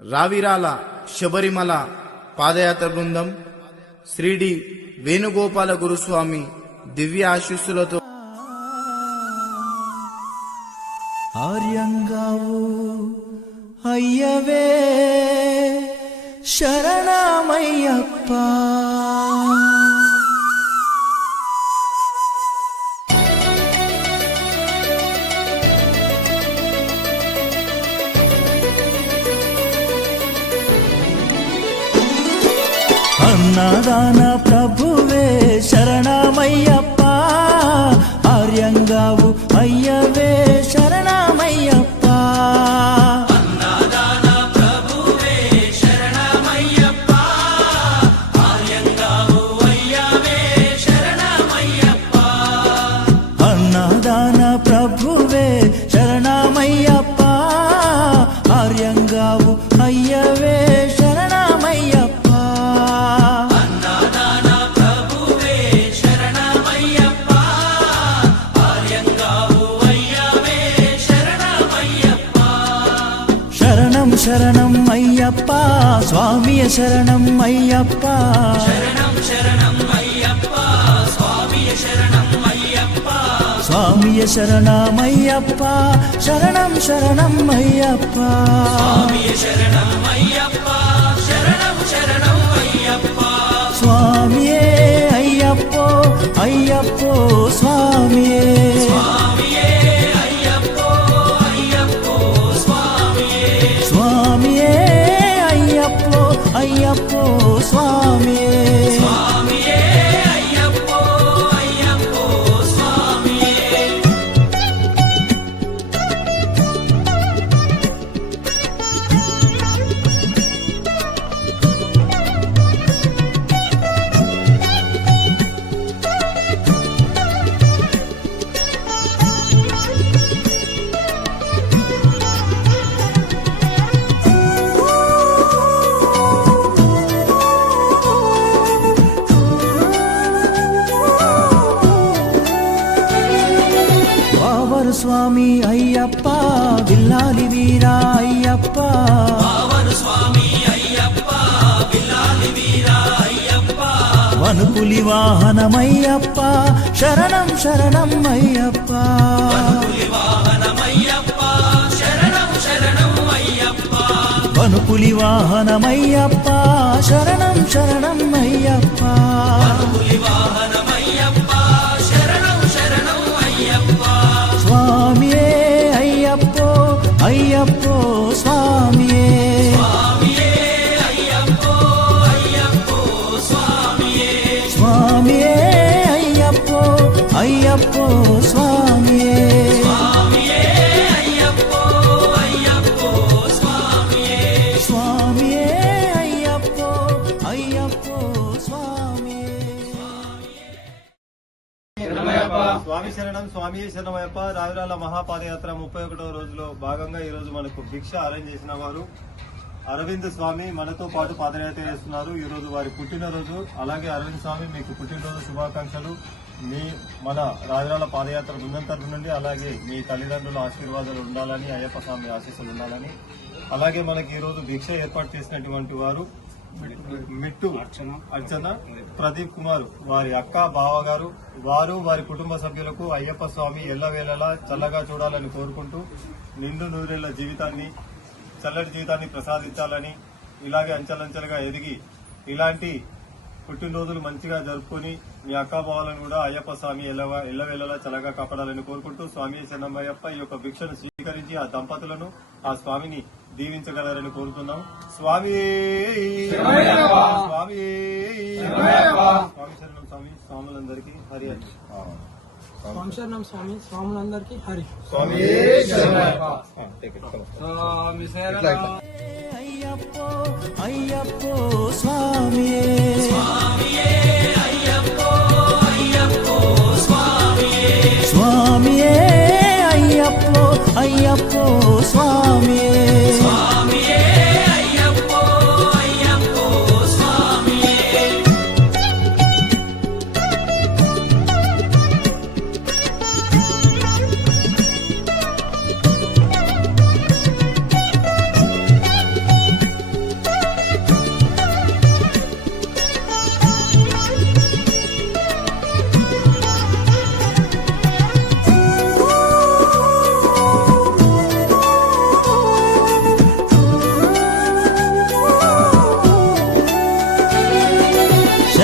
రావిరాల శబరిమల పాదయాత్ర బృందం శ్రీడి వేణుగోపాల గురుస్వామి దివ్య ఆశీస్సులతో ఆర్యంగావు అయ్యవే శరణమయ్యప్ప. అన్నదాన ప్రభువే. శరణం శరణం అయ్యప్ప స్వామియ శరణం అయ్యప్ప. స్వామియ శరణమయ్యప్ప శరణం శరణం అయ్యప్ప. స్వామియే అయ్యప్పో అయ్యప్పో స్వామియే. వావరు స్వామి అయ్యప్ప విల్లాలి వీరా అయ్యప్ప. వనుపులి వాహనమయ్యప్ప శరణం శరణం అయ్యప్ప. వనుపులి వాహనమయ్యప్ప శరణం శరణం అయ్యప్ప. స్వామియే స్వామి శరణం స్వామి శరణమయ్యప్ప. రావిరాల మహాపాదయాత్ర ముప్పై ఒకటో రోజులో భాగంగా ఈ రోజు మనకు భిక్ష అరేంజ్ చేసిన వారు అరవింద్ స్వామి మనతో పాటు పాదయాత్ర చేస్తున్నారు. ఈ రోజు వారి పుట్టినరోజు. అలాగే అరవింద్ స్వామి మీకు పుట్టినరోజు శుభాకాంక్షలు. మీ మన రావిరాల పాదయాత్ర బృందం తరపు నుండి అలాగే మీ తల్లిదండ్రుల ఆశీర్వాదాలు ఉండాలని అయ్యప్ప స్వామి ఆశీస్సులు ఉండాలని. అలాగే మనకి ఈరోజు భిక్ష ఏర్పాటు చేసినటువంటి వారు మిట్టు అర్చన అర్చన ప్రదీప్ కుమార్ వారి అక్క బావ గారు వారు వారి కుటుంబ సభ్యులకు అయ్యప్ప స్వామి ఎల్లవేళలా చల్లగా చూడాలని కోరుకుంటూ నిండు నూరేళ్ళ జీవితాన్ని చల్లటి జీవితాన్ని ప్రసాదించాలని ఇలాగే అంచెలంచెలుగా ఎదిగి ఇలాంటి పుట్టినరోజులు మంచిగా జరుపుకొని మీ అక్క బావాలను కూడా అయ్యప్ప స్వామి ఎల్లవ ఎల్లవేళలా చల్లగా కాపాడాలని కోరుకుంటూ స్వామి శరణమయ్యప్ప ఈ యొక్క భిక్షను స్వీకరించి ఆ దంపతులను ఆ స్వామిని దీవించగలరని కోరుతున్నాం. స్వామి స్వామి. స్వామి శరణం స్వామి స్వాములందరికీ హరి హరి. స్వామి. శరణం స్వామి స్వాములందరికీ హరి. స్వామి అయ్యప్పో అయ్యప్పో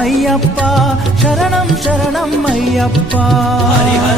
అయ్యప్ప శరణం శరణం అయ్యప్ప స్వామియే